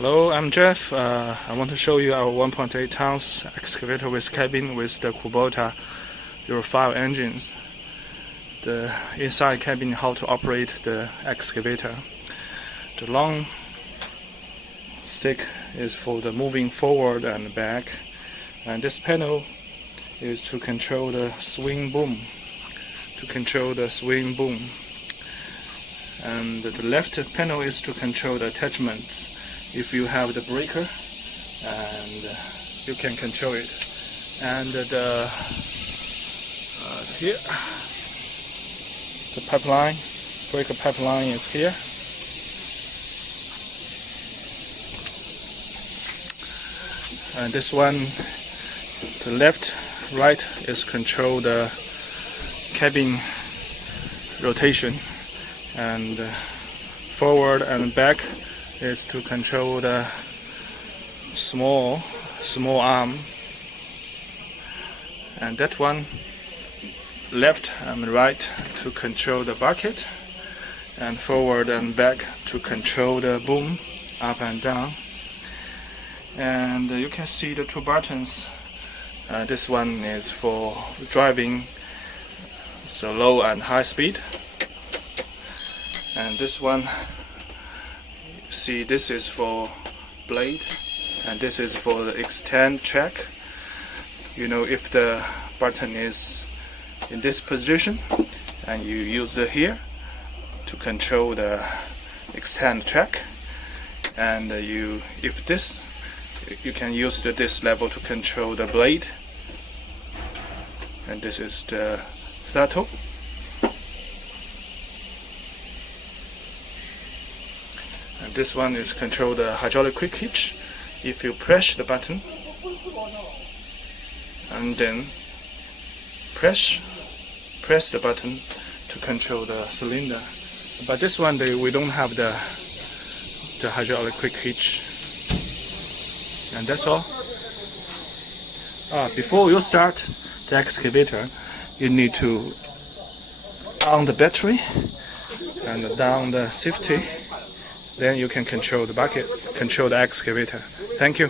Hello, I'm Jeff. I want to show you our 1.8 tons excavator with cabin with the Kubota Euro V engines. The inside cabin, how to operate the excavator. The long stick is for the moving forward and back, and this panel is to control the swing boom. And the left panel is to control the attachments. If you have the breaker, and you can control it. And here, the pipeline, breaker pipeline is here. And this one, the left, right is control the cabin rotation, and forward and back is to control the small arm, and that one left and right to control the bucket, and forward and back to control the boom up and down. And you can see the two buttons. This one is for driving so low and high speed, and this one, see, this is for blade, and this is for the extend track. You know, if the button is in this position, and you use it here to control the extend track, and you can use this level to control the blade, and this is the throttle. And this one is control the hydraulic quick hitch. If you press the button and then press the button to control the cylinder. But this one, we don't have the hydraulic quick hitch. And that's all. Before you start the excavator, you need to on the battery and down the safety. Then you can control the bucket, control the excavator. Thank you.